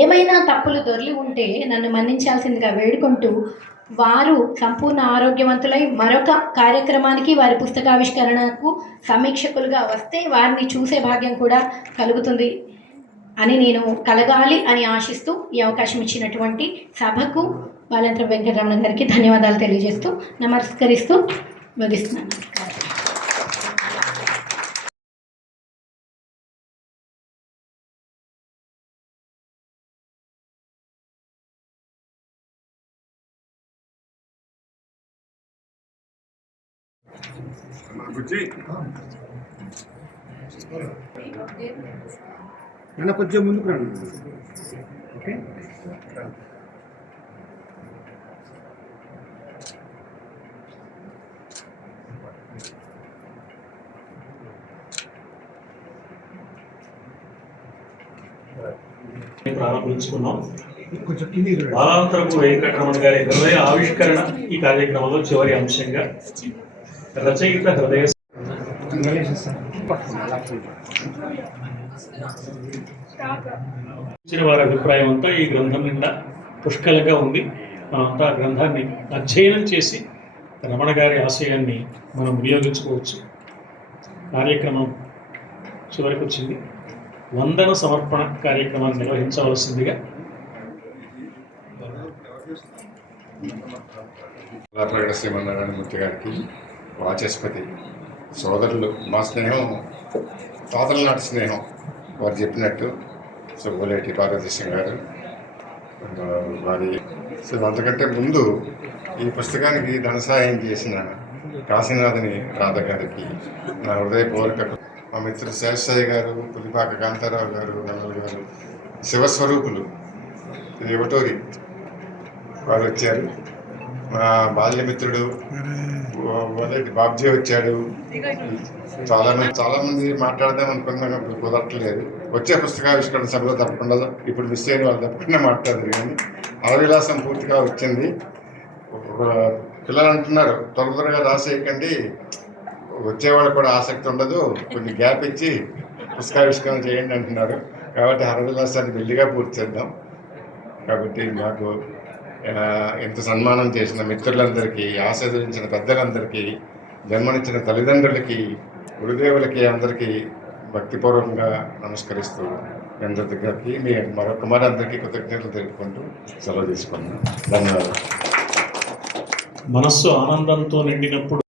ఏమైనా తప్పులు దొర్లి ఉంటే నన్ను మన్నించాల్సిందిగా వేడుకుంటూ వారు సంపూర్ణ ఆరోగ్యవంతులై మరొక కార్యక్రమానికి వారి పుస్తకావిష్కరణకు సమీక్షకులుగా వస్తే వారిని చూసే భాగ్యం కూడా కలుగుతుంది అని నేను కలగాలి అని ఆశిస్తూ ఈ అవకాశం ఇచ్చినటువంటి సభకు బాలేంద్ర వెంకటరమణ గారికి ధన్యవాదాలు తెలియజేస్తూ నమస్కరిస్తూ ముగిస్తున్నాను. కొంచెం ముందుకు రండి. ఓకే, ప్రారంభించుకున్నాం. బాలాంతరపు వెంకటరమణ గారి హృదయ ఆవిష్కరణ ఈ కార్యక్రమంలో చివరి అంశంగా రచయిత హృదయ వారి అభిప్రాయం అంతా ఈ గ్రంథం నిండా పుష్కలంగా ఉంది. మనంతా గ్రంథాన్ని అధ్యయనం చేసి రమణ గారి ఆశయాన్ని మనం వినియోగించుకోవచ్చు. కార్యక్రమం చివరికి వచ్చింది. వందన సమర్పణ కార్యక్రమాన్ని నిర్వహించవలసిందిగా శ్రీమన్నారాయణ మూర్తి గారికి, వాచస్పతి సోదరులు, మా స్నేహం తాతల నాటి స్నేహం. వారు చెప్పినట్టు సుబ్బలేటి పార్వతీశం గారు వారి అంతకంటే ముందు ఈ పుస్తకానికి ధన సహాయం చేసిన కాశీనాథని రాధ గారికి నా హృదయపూర్వక, మా మిత్రుడు శేషయ్య గారు, పులిపాక కాంతారావు గారు, నల్లల గారు, శివస్వరూపులు యువటూరి వారు వచ్చారు. మా బాల్యమిత్రుడు బాబ్జీ వచ్చాడు. చాలామంది మాట్లాడదాం అనుకున్నాం, ఇప్పుడు కుదరట్లేదు. వచ్చే పుస్తకావిష్కరణ సభలో తప్పకుండా ఇప్పుడు మిస్ అయిన వాళ్ళు తప్పకుండా మాట్లాడదు. కానీ అరవిలాసం పూర్తిగా వచ్చింది. పిల్లలు అంటున్నారు త్వరగా రాసేయకండి, వచ్చేవాళ్ళు కూడా ఆసక్తి ఉండదు, కొన్ని గ్యాప్ ఇచ్చి పుస్తకావిష్కరణ చేయండి అంటున్నారు. కాబట్టి అరవిలాసాన్ని మెల్లిగా పూర్తి చేద్దాం. కాబట్టి మాకు ఎంత సన్మానం చేసిన మిత్రులందరికీ, ఆశీర్వదించిన పెద్దలందరికీ, జన్మనిచ్చిన తల్లిదండ్రులకి, గురుదేవులకి అందరికీ భక్తిపూర్వకంగా నమస్కరిస్తూ అందరి గారికి మరొక అందరికీ కృతజ్ఞతలు తెలుపుకుంటూ సెలవు తీసుకున్నాను. ధన్యవాదాలు. మనస్సు ఆనందంతో నిండినప్పుడు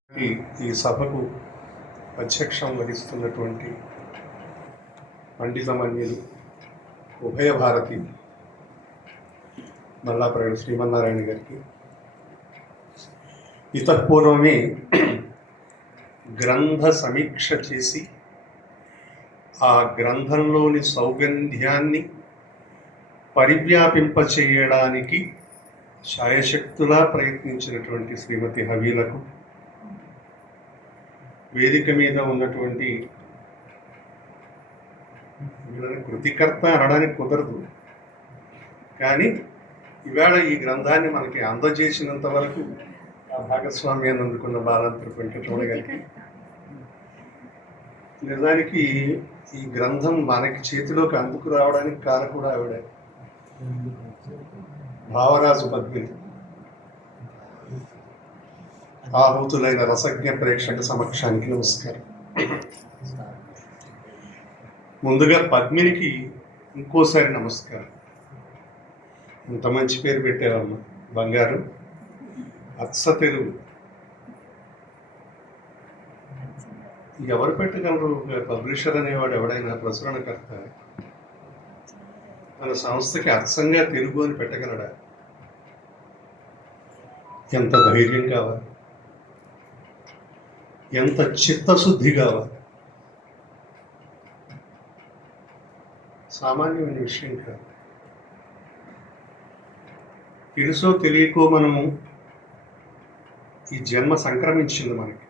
ఈ సభకు అధ్యక్షం వహిస్తున్నటువంటి పండితమన్యులు, ఉభయ భారతి మల్లాపరేడు శ్రీమన్నారాయణ గారికి, ఇతపూర్వమే గ్రంథ సమీక్ష చేసి ఆ గ్రంథంలోని సౌగంధ్యాన్ని పరివ్యాపింపచేయడానికి శాయశక్తులా ప్రయత్నించినటువంటి శ్రీమతి హవీలకు, వేదిక మీద ఉన్నటువంటి కృతికర్త అనడానికి కుదరదు, కానీ ఇవాళ ఈ గ్రంథాన్ని మనకి అందజేసినంత వరకు ఆ భాగస్వామ్యాన్ని అందుకున్న బాలాంతరపు వెంకటరమణ గారికి, నిజానికి ఈ గ్రంథం మనకి చేతిలోకి అందుకు రావడానికి కారకుడు ఆవిడే, భావరాజు పద్మిని. ఆహుతులైన రసజ్ఞ ప్రేక్షక సమక్షానికి నమస్కారం. ముందుగా పద్మినికి ఇంకోసారి నమస్కారం. ఇంత మంచి పేరు పెట్టారమ్మ, బంగారు. అచ్చ తెలుగు ఎవరు పెట్టగలరు? పబ్లిషర్ అనేవాడు ఎవడైనా, ప్రచురణకర్త మన సంస్థకి అచ్చంగా తెలుగు అని పెట్టగలడా? ఎంత ధైర్యం కావాలి, ఎంత చిత్తశుద్ధి కావాలి. సామాన్యమైన విషయం కాదు. తెలుసో తెలియకో మనము ఈ జన్మ సంక్రమించింది మనకి.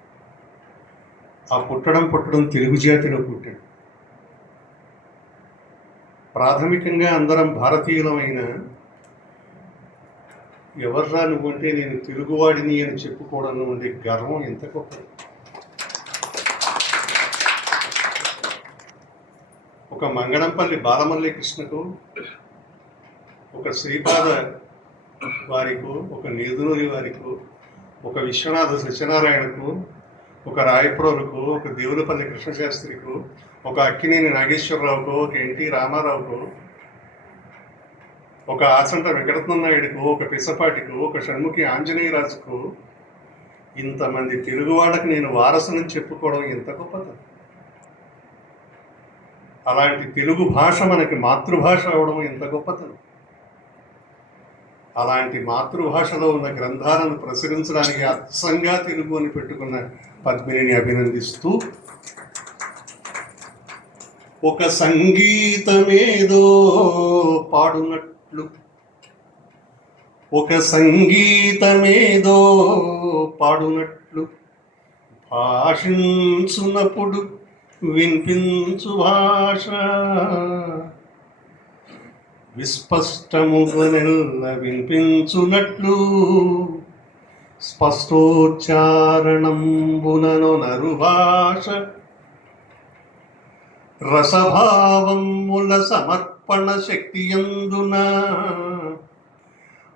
ఆ పుట్టడం తెలుగు జాతిలో పుట్టాడు. ప్రాథమికంగా అందరం భారతీయులమైన ఎవర్రా నువ్వంటే నేను తెలుగువాడిని అని చెప్పుకోవడం ఉండే గర్వం ఎంత గొప్ప. ఒక మంగళంపల్లి బాలమురళీకృష్ణకు, ఒక శ్రీపాద వారికు, ఒక నీదునూరి వారికు, ఒక విశ్వనాథ సత్యనారాయణకు, ఒక రాయప్రోలుకు, ఒక దేవులపల్లి కృష్ణశాస్త్రికు, ఒక అక్కినేని నాగేశ్వరరావుకు, ఒక ఎన్టీ రామారావుకు, ఒక ఆచంట వెంకటరత్న నాయుడుకు, ఒక పిసపాటికు, ఒక షణ్ముఖి ఆంజనేయరాజుకు, ఇంతమంది తెలుగు వాళ్ళకి నేను వారసుని చెప్పుకోవడం ఎంత గొప్పతనం. అలాంటి తెలుగు భాష మనకి మాతృభాష అవడం ఎంత గొప్పతనం. అలాంటి మాతృభాషలో ఉన్న గ్రంథాలను ప్రచురించడానికి అచ్చంగా తెలుగు అని పెట్టుకున్న పద్మినిని అభినందిస్తూ, ఒక సంగీతమేదో పాడునట్లు, ఒక సంగీతమేదో పాడునట్లు, భాషించునప్పుడు వినిపించు భాష, విస్పష్టముగనెల్ల వినిపించునట్లు, స్పష్టోచ్చారణంబునను నరు భాష, రసభావముల సమర్పణ శక్తియందున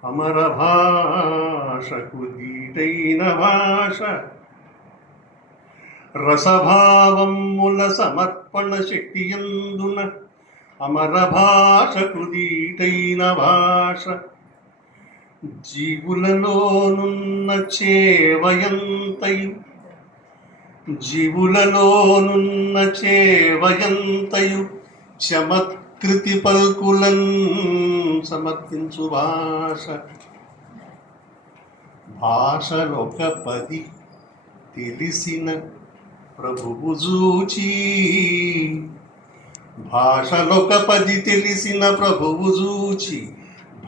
అమర భాషకు దీటైన భాష, రసభావముల సమర్పణ శక్తియందున అమర భాషకు దీటైన భాష, జీవులలోనున్న చేవయంతయు, జీవులలోనున్న చేవయంతయు చమత్కృతి పల్కులన్ సమర్థించు భాష, భాషలొక పది తెలిసిన ప్రభువు జూచి, భాషలొక పది తెలిసిన ప్రభువు జూచి,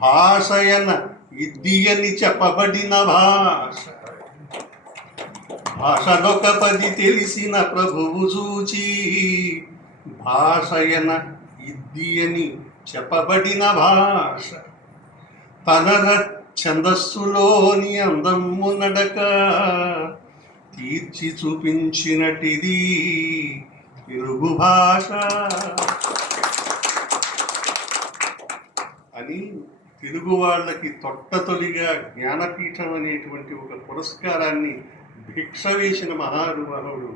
భాషయన ఇద్దియని చెప్పబడిన భాష, భాషలొక పది తెలిసిన ప్రభువు జూచి, భాషయన ఇద్దియని చెప్పబడిన భాష, తనర ఛందస్సులోని అందమ్ము నడక తీర్చి చూపించినటిది తెలుగు భాష అని తెలుగు వాళ్ళకి తొట్టతొలిగా జ్ఞానపీఠం అనేటువంటి ఒక పురస్కారాన్ని భిక్ష వేసిన మహానుభావుడు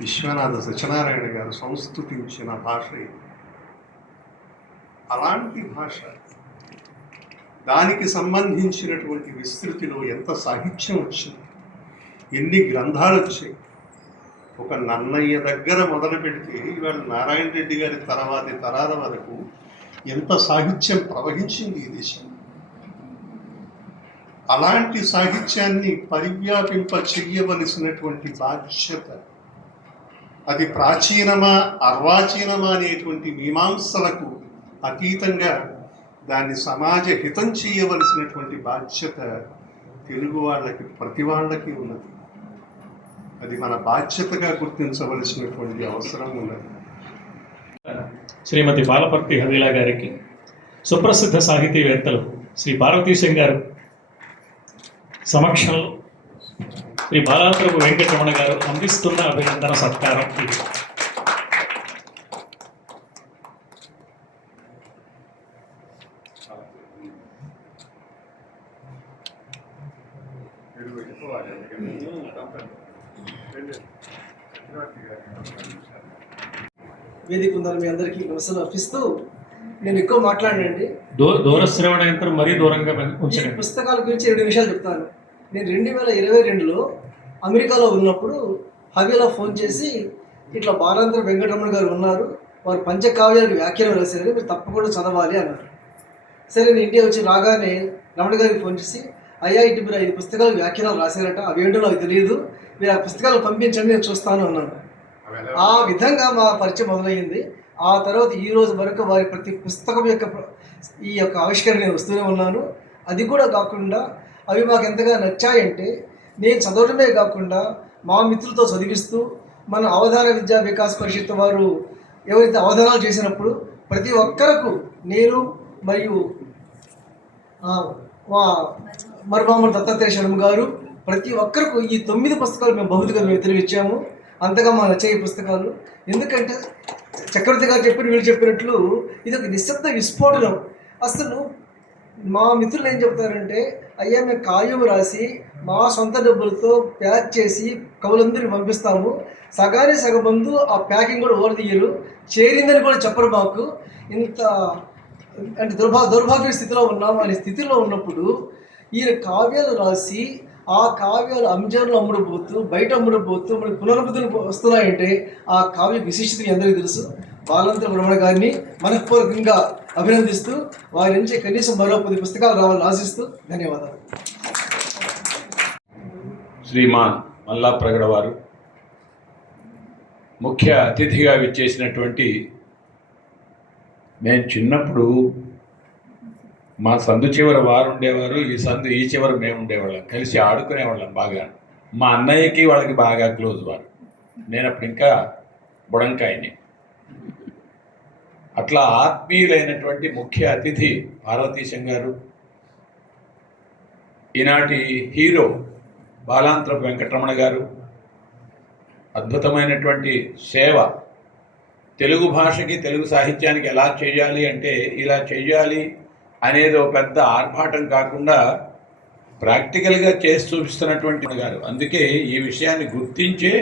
విశ్వనాథ సత్యనారాయణ గారు సంస్తుతించిన భాష ఇది. అలాంటి భాష, దానికి సంబంధించినటువంటి విస్తృతిలో ఎంత సాహిత్యం వచ్చింది, ఎన్ని గ్రంథాలు వచ్చాయి. ఒక నన్నయ్య దగ్గర మొదలు పెడితే ఇవాళ నారాయణ రెడ్డి గారి తర్వాతి తరాల వరకు ఎంత సాహిత్యం ప్రవహించింది ఈ దేశం. అలాంటి సాహిత్యాన్ని పరివ్యాపింప చెయ్యవలసినటువంటి బాధ్యత, అది ప్రాచీనమా అర్వాచీనమా అనేటువంటి మీమాంసలకు అతీతంగా దాన్ని సమాజ హితం చేయవలసినటువంటి బాధ్యత తెలుగు వాళ్ళకి, ప్రతి వాళ్ళకి ఉన్నది. అది మన బాధ్యతగా గుర్తించవలసినటువంటి అవసరం ఉన్నది. శ్రీమతి బాలపర్తి హవీలా గారికి సుప్రసిద్ధ సాహితీవేత్తలు శ్రీ పార్వతీశం గారు సమక్షంలో శ్రీ బాలాప్రభు వెంకటరమణ గారు అందిస్తున్న అభినందన సత్కారం ఇది. వేదిక ఉందని మీ అందరికీ నమస్కారం అర్పిస్తూ, నేను ఎక్కువ మాట్లాడండి, దూరశ్రవణ యంత్రం మరీ దూరంగా ఉంచండి. పుస్తకాల గురించి 2 విషయాలు చెప్తాను. నేను 2022లో అమెరికాలో ఉన్నప్పుడు హవీలా ఫోన్ చేసి, ఇట్లా బాలాంతర వెంకటరమణ గారు ఉన్నారు, వారు పంచకావ్యాలకు వ్యాఖ్యానం రాశారు, మీరు తప్పకుండా చదవాలి అన్నారు. సరే, నేను ఇండియా వచ్చి రాగానే రమణ గారికి ఫోన్ చేసి, అయ్యా ఇటు మీరు 5 పుస్తకాలు వ్యాఖ్యానాలు రాశారట, అవి ఏంటో నాకు తెలియదు, మీరు ఆ పుస్తకాలు పంపించండి, నేను చూస్తాను అన్నాను. ఆ విధంగా మా పరిచయం మొదలయ్యింది. ఆ తర్వాత ఈ రోజు వరకు వారి ప్రతి పుస్తకం యొక్క ఈ యొక్క ఆవిష్కరణ నేను వస్తూనే ఉన్నాను. అది కూడా కాకుండా అవి మాకు ఎంతగా నచ్చాయంటే, నేను చదవడమే కాకుండా మా మిత్రులతో చదివిస్తూ, మన అవధాన విద్యా వికాస పరిషత్ వారు ఎవరైతే అవధానాలు చేసినప్పుడు ప్రతి ఒక్కరకు నేను మరియు మా మరుమామల దత్తాత్రేయ శర్మ గారు ప్రతి ఒక్కరికి ఈ 9 పుస్తకాలు మేము బహుమతిగా మేము తెలివిచ్చాము. అంతగా మా నచ్చే పుస్తకాలు. ఎందుకంటే చక్రవర్తి గారు చెప్పిన వీళ్ళు చెప్పినట్లు ఇది ఒక నిశ్శబ్ద విస్ఫోటనం. అసలు మా మిత్రులు ఏం చెప్తారంటే, అయ్యా మేము కావ్యం రాసి మా సొంత డబ్బులతో ప్యాక్ చేసి కవులందరికీ పంపిస్తాము, సగానికి సగం మందు ఆ ప్యాకింగ్ కూడా ఓడదీయరు, చేరిందని కూడా చెప్పరు మాకు, ఇంత అంటే దౌర్భాగ్య స్థితిలో ఉన్నాం అనే స్థితిలో ఉన్నప్పుడు ఈయన కావ్యాలు రాసి ఆ కావ్యాలు అంజాలు అమ్ముడుపోతూ బయట అమ్ముడుపోతూ మనకి పునరుద్ధులు వస్తున్నాయంటే ఆ కావ్య విశిష్టత అందరికీ తెలుసు. బాలాంతర రమణ గారిని మనఃపూర్వకంగా అభినందిస్తూ వారి నుంచి కనీసం మరో 10 పుస్తకాలు రావాలని ఆశిస్తూ ధన్యవాదాలు. శ్రీమాన్ మల్లా ప్రగడ వారు, ముఖ్య అతిథిగా విచ్చేసినటువంటి, నేను చిన్నప్పుడు మా సందు చివర వారు ఉండేవారు, ఈ చివర మేము ఉండేవాళ్ళం, కలిసి ఆడుకునేవాళ్ళం బాగా. మా అన్నయ్యకి వాళ్ళకి బాగా క్లోజ్ వారు, నేను అప్పుడు ఇంకా బుడంకాయని. అట్లా ఆత్మీయులైనటువంటి ముఖ్య అతిథి పార్వతీశం గారు, ఈనాటి హీరో బాలాంత్రపు వెంకటరమణ గారు, అద్భుతమైనటువంటి సేవ, తెలుగు భాషకి తెలుగు సాహిత్యానికి ఎలా చేయాలి అంటే ఇలా చేయాలి అనేది ఒక పెద్ద ఆర్భాటం కాకుండా ప్రాక్టికల్గా చేసి చూపిస్తున్నటువంటి గారు. అందుకే ఈ విషయాన్ని గుర్తించే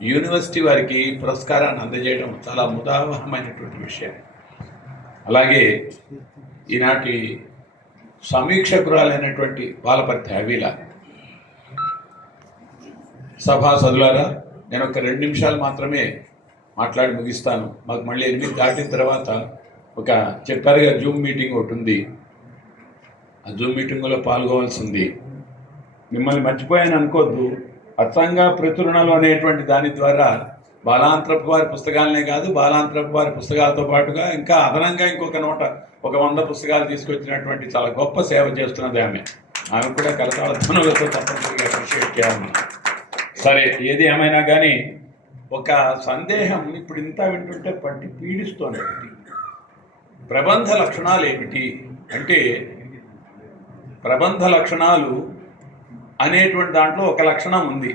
యూనివర్సిటీ వారికి పురస్కారాన్ని అందజేయడం చాలా ముదావహమైనటువంటి విషయం. అలాగే ఈనాటి సమీక్షకురాలైనటువంటి బాలపర్తి హవీల, సభాసదులారా, నేను ఒక 2 నిమిషాలు మాత్రమే మాట్లాడి ముగిస్తాను. మాకు మళ్ళీ 8 దాటిన తర్వాత ఒక చెప్పారుగా జూమ్ మీటింగ్ ఒకటి ఉంది, ఆ జూమ్ మీటింగ్లో పాల్గొవాల్సింది. మిమ్మల్ని మర్చిపోయాను అనుకోవద్దు. అచ్చంగా ప్రచురణలు అనేటువంటి దాని ద్వారా బాలాంత్రపు వారి పుస్తకాలనే కాదు, బాలాంత్రపు వారి పుస్తకాలతో పాటుగా ఇంకా అదనంగా ఇంకొక 100 పుస్తకాలు తీసుకొచ్చినటువంటి చాలా గొప్ప సేవ చేస్తున్నది ఆమె. ఆమె కూడా కరతాళ ధ్వనులతో తప్పనిసరిగా అప్రిషియేట్ చేయాలి. సరే, ఏది ఏమైనా కానీ ఒక సందేహం ఇప్పుడు ఇంత వింటుంటే పట్టి పీడిస్తోంది. ప్రబంధ లక్షణాలు ఏమిటి అంటే, ప్రబంధ లక్షణాలు అనేటువంటి దాంట్లో ఒక లక్షణం ఉంది.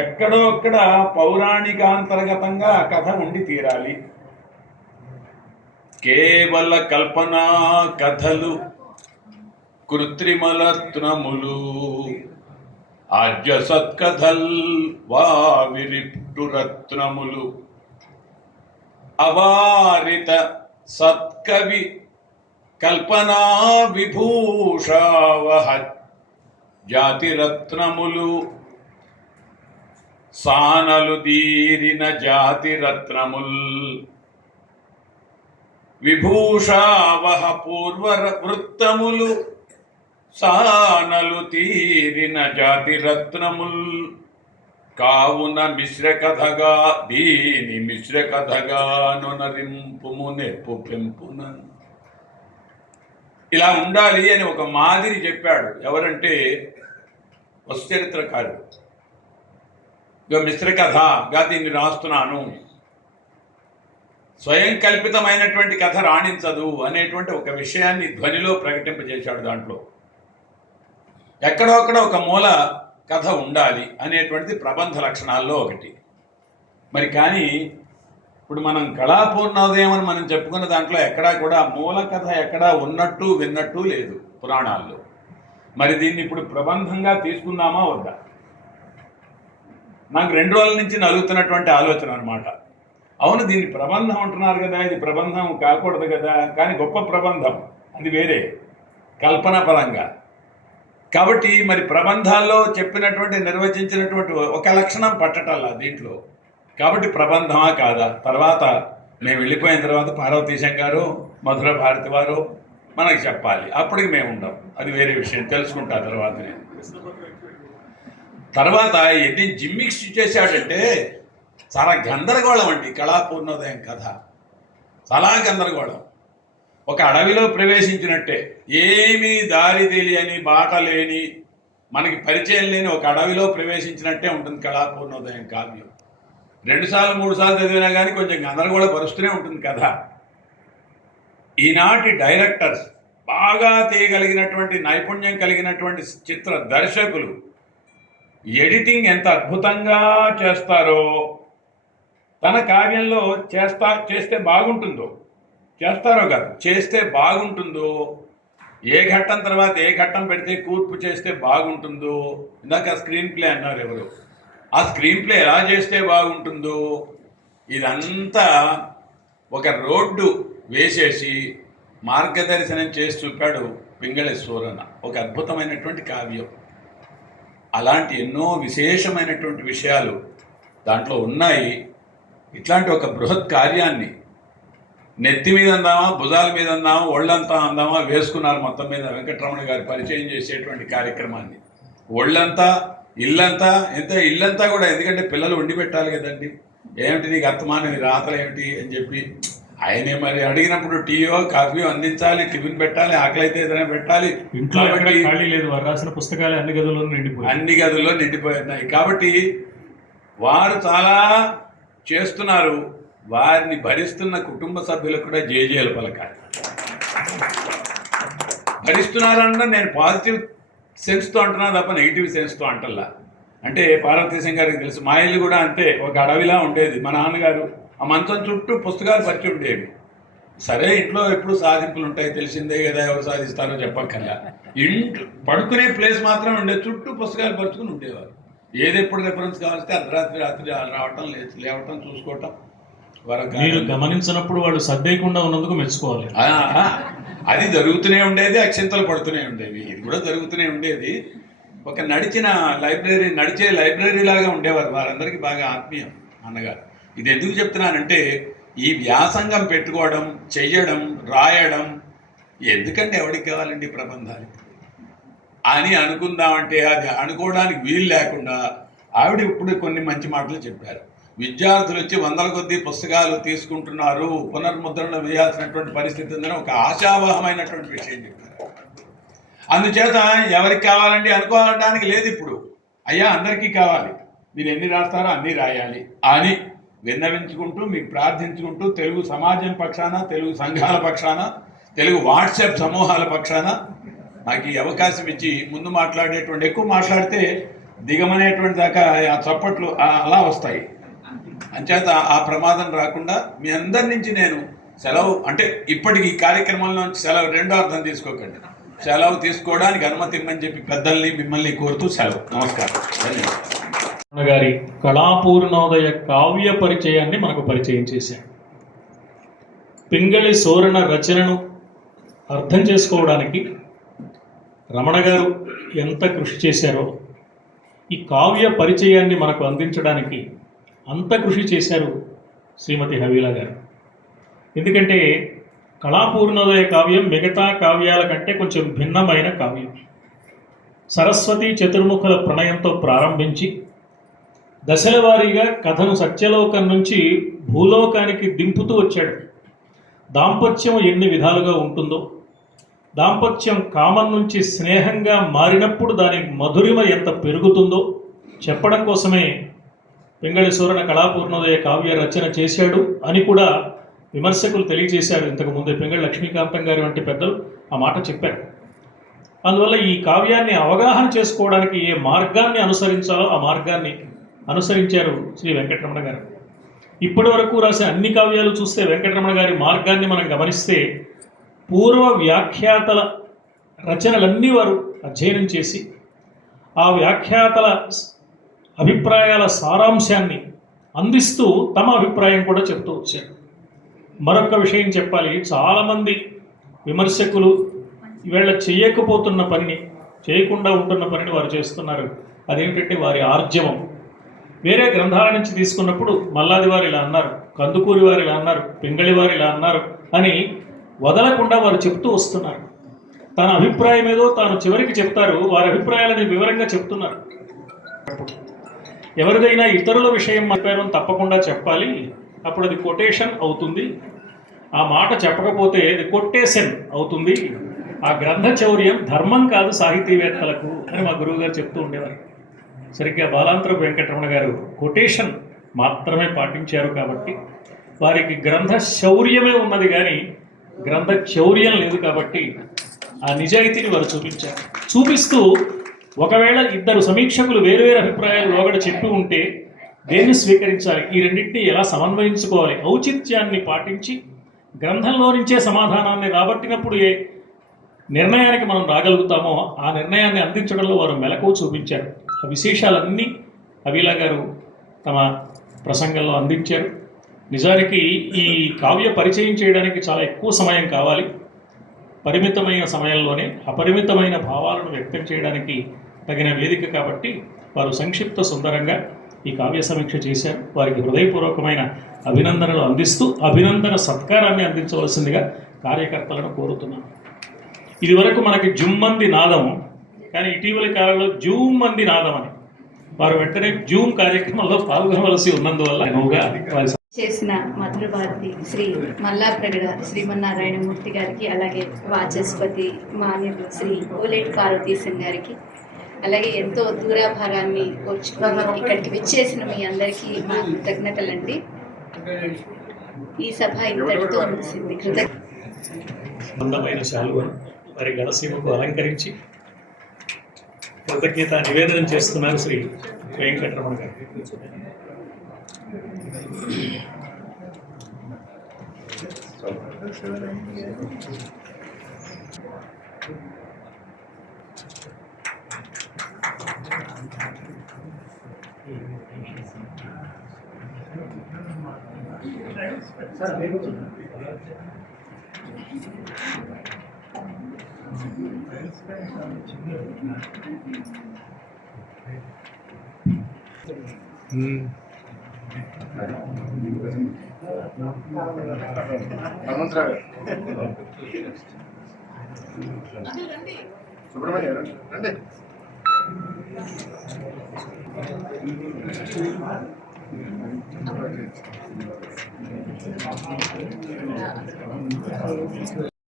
ఎక్కడో అక్కడ పౌరాణికాంతర్గతంగా ఆ కథ ఉండి తీరాలి. కేవల కల్పనా కథలు, కృత్రిమలత్నములు, ఆద్య సత్కథల్ వావిరిప్టు రత్నములు, అవారిత సత్కవి కల్పనా విభూషావహ జాతిరత్నములు, సానలు దీరిన జాతిరత్నముల్, విభూషావహ పూర్వర వృత్తములు, సానలు తీరిన జాతిరత్నముల్, కావున మిశ్ర కథగా దీని మిశ్ర కథగా నొనరింపుము నెప్పు పెంపున. ఇలా ఉండాలి అని ఒక మాదిరి చెప్పాడు. ఎవరంటే వస్తుచరిత్రకారుడు. ఇక మిశ్ర కథగా దీన్ని రాస్తున్నాను, స్వయం కల్పితమైనటువంటి కథ రాణించదు అనేటువంటి ఒక విషయాన్ని ధ్వనిలో ప్రకటింపజేశాడు. దాంట్లో ఎక్కడో అక్కడ ఒక మూల కథ ఉండాలి అనేటువంటిది ప్రబంధ లక్షణాల్లో ఒకటి. మరి కానీ ఇప్పుడు మనం కళాపూర్ణోదయం అని మనం చెప్పుకున్న దాంట్లో ఎక్కడా కూడా మూల కథ ఎక్కడా ఉన్నట్టు విన్నట్టు లేదు పురాణాల్లో. మరి దీన్ని ఇప్పుడు ప్రబంధంగా తీసుకుందామా వద్దా? నాకు 2 రోజుల నుంచి నలుగుతున్నటువంటి ఆలోచన అనమాట. అవును, దీన్ని ప్రబంధం అంటున్నారు కదా, ఇది ప్రబంధం కాకూడదు కదా, కానీ గొప్ప ప్రబంధం అది వేరే కల్పన పరంగా. కాబట్టి మరి ప్రబంధాల్లో చెప్పినటువంటి నిర్వచించినటువంటి ఒక లక్షణం పట్టటల్లా దీంట్లో. కాబట్టి ప్రబంధమా కాదా? తర్వాత మేము వెళ్ళిపోయిన తర్వాత పార్వతీశం గారు, మధుర భారతి వారు మనకి చెప్పాలి. అప్పటికి మేము ఉండం, అది వేరే విషయం, తెలుసుకుంటా తర్వాత. నేను తర్వాత ఎన్ని జిమ్మిక్స్ చేశాడంటే చాలా గందరగోళం అండి. కళాపూర్ణోదయం కథ చాలా గందరగోళం. ఒక అడవిలో ప్రవేశించినట్టే, ఏమీ దారి తెలియని బాట లేని మనకి పరిచయం లేని ఒక అడవిలో ప్రవేశించినట్టే ఉంటుంది కళాపూర్ణోదయం కావ్యం. 2 సార్లు 3 సార్లు చదివినా కానీ కొంచెం గందరగోళ పరుస్తూనే ఉంటుంది కథ. ఈనాటి డైరెక్టర్స్, బాగా తీయగలిగినటువంటి నైపుణ్యం కలిగినటువంటి చిత్ర దర్శకులు ఎడిటింగ్ ఎంత అద్భుతంగా చేస్తారో తన కావ్యంలో చేస్తే బాగుంటుందో, చేస్తారో కాదు, చేస్తే బాగుంటుందో, ఏ ఘట్టం తర్వాత ఏ ఘట్టం పెడితే కూర్పు చేస్తే బాగుంటుందో, ఇందాక స్క్రీన్ ప్లే అన్నారు ఎవరు, ఆ స్క్రీన్ ప్లే ఎలా చేస్తే బాగుంటుందో ఇదంతా ఒక రోడ్డు వేసేసి మార్గదర్శనం చేసి చూపాడు పింగళి సూరన్న. ఒక అద్భుతమైనటువంటి కావ్యం. అలాంటి ఎన్నో విశేషమైనటువంటి విషయాలు దాంట్లో ఉన్నాయి. ఇట్లాంటి ఒక బృహత్ కార్యాన్ని నెత్తి మీద అందామా, భుజాల మీద అందామా, ఒళ్ళంతా అందామా వేసుకున్నారు మొత్తం మీద వెంకటరమణ గారు పరిచయం చేసేటువంటి కార్యక్రమాన్ని. ఒళ్ళంతా, ఇల్లంతా, ఇల్లంతా కూడా, ఎందుకంటే పిల్లలు వండి పెట్టాలి కదండి. ఏమిటి నీకు అర్థమాని రాత్రి ఏమిటి అని చెప్పి ఆయనే మరి అడిగినప్పుడు టీయో కాఫీయో అందించాలి, టిఫిన్ పెట్టాలి, ఆకలి అయితే ఏదైనా పెట్టాలి. ఇంట్లో ఖాళీ లేదు, వారు రాసిన పుస్తకాలు అన్ని గదుల్లో నిండిపోయి ఉన్నాయి. కాబట్టి వారు చాలా చేస్తున్నారు. వారిని భరిస్తున్న కుటుంబ సభ్యులకు కూడా జేజేలు పలకాలి. భరిస్తున్నారన్న నేను పాజిటివ్ సెన్స్తో అంటున్నా తప్ప నెగిటివ్ సెన్స్తో అంటల్లా. అంటే పార్వతీశం గారికి తెలుసు, మా ఇల్లు కూడా అంతే, ఒక అడవిలా ఉండేది. మా నాన్నగారు ఆ మంచం చుట్టూ పుస్తకాలు పరిచి ఉండేవి. సరే, ఇంట్లో ఎప్పుడు సాధింపులు ఉంటాయి, తెలిసిందే కదా, ఎవరు సాధిస్తారో చెప్పక్కర్లా. ఇంట్లో పడుకునే ప్లేస్ మాత్రం ఉండేది, చుట్టూ పుస్తకాలు పరుచుకుని ఉండేవారు. ఏది ఎప్పుడు రెఫరెన్స్ కావాల్సి రాత్రి రావటం, లేవటం, చూసుకోవటం. మీరు గమనించినప్పుడు వాళ్ళు సర్దేయకుండా ఉన్నందుకు మెచ్చుకోవాలి. అది జరుగుతూనే ఉండేది, అక్షింతలు పడుతూనే ఉండేవి. ఇది కూడా జరుగుతూనే ఉండేది. ఒక నడిచే లైబ్రరీ లాగా ఉండేవారు. వారందరికీ బాగా ఆత్మీయం అన్నగారు. ఇది ఎందుకు చెప్తున్నానంటే, ఈ వ్యాసంగం పెట్టుకోవడం, చెయ్యడం, రాయడం ఎందుకంటే ఎవరికి కావాలండి ప్రబంధాలు అని అనుకుందామంటే అది అనుకోవడానికి వీలు లేకుండా ఆవిడ ఇప్పుడు కొన్ని మంచి మాటలు చెప్పారు. విద్యార్థులు వచ్చి వందల కొద్దీ పుస్తకాలు తీసుకుంటున్నారు, పునర్ముద్రణ వేయాల్సినటువంటి పరిస్థితి ఉందని ఒక ఆశావహమైనటువంటి విషయం చెప్పారు. అందుచేత ఎవరికి కావాలండి అనుకోవడానికి లేదు. ఇప్పుడు అయ్యా అందరికీ కావాలి, మీరు ఎన్ని రాస్తారో అన్నీ రాయాలి అని విన్నవించుకుంటూ, మీకు ప్రార్థించుకుంటూ, తెలుగు సమాజం పక్షాన, తెలుగు సంఘాల పక్షాన, తెలుగు వాట్సాప్ సమూహాల పక్షాన నాకు ఈ అవకాశం ఇచ్చి ముందు మాట్లాడేటువంటి, ఎక్కువ మాట్లాడితే దిగమనేటువంటి దాకా ఆ చప్పట్లు అలా వస్తాయి. అంచేత ఆ ప్రమాదం రాకుండా మీ అందరి నుంచి నేను సెలవు, అంటే ఇప్పటికి ఈ కార్యక్రమంలో సెలవు, రెండో అర్థం తీసుకోకండి, సెలవు తీసుకోవడానికి అనుమతి ఇమ్మని చెప్పి పెద్దల్ని మిమ్మల్ని కోరుతూ సెలవు. నమస్కారం, ధన్యవాదాలు. గారి కళాపూర్ణోదయ కావ్య పరిచయాన్ని మనకు పరిచయం చేశారు. పింగళి సూరణ రచనను అర్థం చేసుకోవడానికి రమణ గారు ఎంత కృషి చేశారో, ఈ కావ్య పరిచయాన్ని మనకు అందించడానికి అంత కృషి చేశారు శ్రీమతి హవీలా గారు. ఎందుకంటే కళాపూర్ణోదయ కావ్యం మిగతా కావ్యాల కంటే కొంచెం భిన్నమైన కావ్యం. సరస్వతి చతుర్ముఖుల ప్రణయంతో ప్రారంభించి దశల వారీగా కథను సత్యలోకం నుంచి భూలోకానికి దింపుతూ వచ్చాడు. దాంపత్యం ఎన్ని విధాలుగా ఉంటుందో, దాంపత్యం కామం నుంచి స్నేహంగా మారినప్పుడు దాని మధురిమ ఎంత పెరుగుతుందో చెప్పడం కోసమే పింగళి సూరణ కళాపూర్ణోదయ కావ్య రచన చేశాడు అని కూడా విమర్శకులు తెలియజేశారు. ఇంతకుముందే పింగళి లక్ష్మీకాంతం గారి వంటి పెద్దలు ఆ మాట చెప్పారు. అందువల్ల ఈ కావ్యాన్ని అవగాహన చేసుకోవడానికి ఏ మార్గాన్ని అనుసరించాలో ఆ మార్గాన్ని అనుసరించారు శ్రీ వెంకటరమణ గారు. ఇప్పటి వరకు రాసిన అన్ని కావ్యాలు చూస్తే వెంకటరమణ గారి మార్గాన్ని మనం గమనిస్తే పూర్వ వ్యాఖ్యాతల రచనలన్నీ వారు అధ్యయనం చేసి ఆ వ్యాఖ్యాతల అభిప్రాయాల సారాంశాన్ని అందిస్తూ తమ అభిప్రాయం కూడా చెప్తూ వచ్చారు. మరొక విషయం చెప్పాలి, చాలామంది విమర్శకులు ఈవేళ చేయకపోతున్న పనిని, చేయకుండా ఉంటున్న పనిని వారు చేస్తున్నారు. అదేమిటంటే వారి ఆర్జవం. వేరే గ్రంథాల నుంచి తీసుకున్నప్పుడు మల్లాది వారు ఇలా అన్నారు, కందుకూరి వారు ఇలా అన్నారు, పింగళి వారు ఇలా అన్నారు అని వదలకుండా వారు చెప్తూ వస్తున్నారు. తన అభిప్రాయం ఏదో తాను చివరికి చెప్తారు, వారి అభిప్రాయాలని వివరంగా చెప్తున్నారు. ఎవరిదైనా ఇతరుల విషయం చెప్పారో తప్పకుండా చెప్పాలి, అప్పుడు అది కొటేషన్ అవుతుంది. ఆ మాట చెప్పకపోతే అది కొట్టేషన్ అవుతుంది. ఆ గ్రంథ చౌర్యం ధర్మం కాదు సాహితీవేత్తలకు అని మా గురువు గారు చెప్తూ ఉండేవారు. సరిగ్గా బాలాంతరపు వెంకటరమణ గారు కొటేషన్ మాత్రమే పాటించారు కాబట్టి వారికి గ్రంథ శౌర్యమే ఉన్నది కానీ గ్రంథ చౌర్యం లేదు. కాబట్టి ఆ నిజాయితీని వారు చూపించారు. చూపిస్తూ ఒకవేళ ఇద్దరు సమీక్షకులు వేరువేరు అభిప్రాయాలు లోగడ చెప్పి ఉంటే దేన్ని స్వీకరించాలి, ఈ రెండింటినీ ఎలా సమన్వయించుకోవాలి, ఔచిత్యాన్ని పాటించి గ్రంథంలో నుంచే సమాధానాన్ని రాబట్టినప్పుడు ఏ నిర్ణయానికి మనం రాగలుగుతామో ఆ నిర్ణయాన్ని అందించడంలో వారు మెలకువ చూపించారు. ఆ విశేషాలన్నీ అవిలా గారు తమ ప్రసంగంలో అందించారు. నిజానికి ఈ కావ్య పరిచయం చేయడానికి చాలా ఎక్కువ సమయం కావాలి. పరిమితమైన సమయంలోనే అపరిమితమైన భావాలను వ్యక్తం చేయడానికి తగిన వేదిక కాబట్టి వారు సంక్షిప్త సుందరంగా ఈ కావ్య సమీక్ష చేశారు. వారికి హృదయపూర్వకమైన అభినందనలు అందిస్తూ అభినందన సత్కారాన్ని అందించవలసిందిగా కార్యకర్తలను కోరుతున్నాను. ఇదివరకు మనకి జుమ్మంది నాదం, కానీ ఇటీవలి కాలంలో జూమ్ మంది నాదం అని వారు వెంటనే జూమ్ కార్యక్రమంలో పాల్గొనవలసి ఉన్నందువల్ల అనువుగా వారి చేసిన మధుర భారతి శ్రీ మల్లాప్రగడ శ్రీమన్నారాయణమూర్తి గారికి, అలాగే వాచస్పతి మాన్యులు శ్రీ ఓలేటి పార్వతీశన్ గారికి, అలాగే ఎంతో దూరాభారాన్ని కోర్చుకుని ఇక్కడికి విచ్చేసిన మీ అందరికీ మా కృతజ్ఞతలండి. ఈ సభ ఇంతటితో ముగిసింది. అందమైన శాలువను వారి గడసీమకు అలంకరించి కృతజ్ఞత నివేదన చేస్తున్నారు శ్రీ వెంకటరమణ గారు. హనుమంతరావు గారు, సుబ్రహ్మణ్యం రండి.